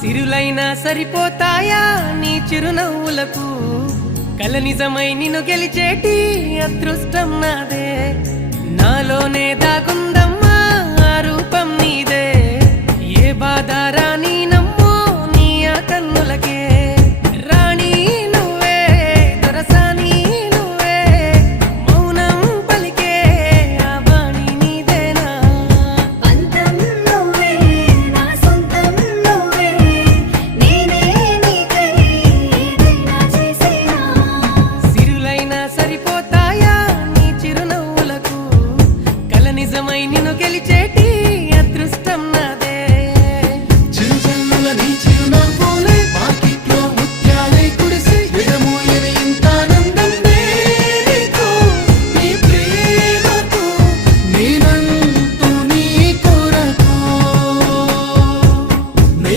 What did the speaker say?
సిరులైనా సరిపోతాయా నీ చిరునవ్వులకు కల నిజమై నిన్ను గెలిచేటి అదృష్టం నాదే నాలోనే దాగుందమ్మా ఆ రూపం నీదే ఏ బాధ రాని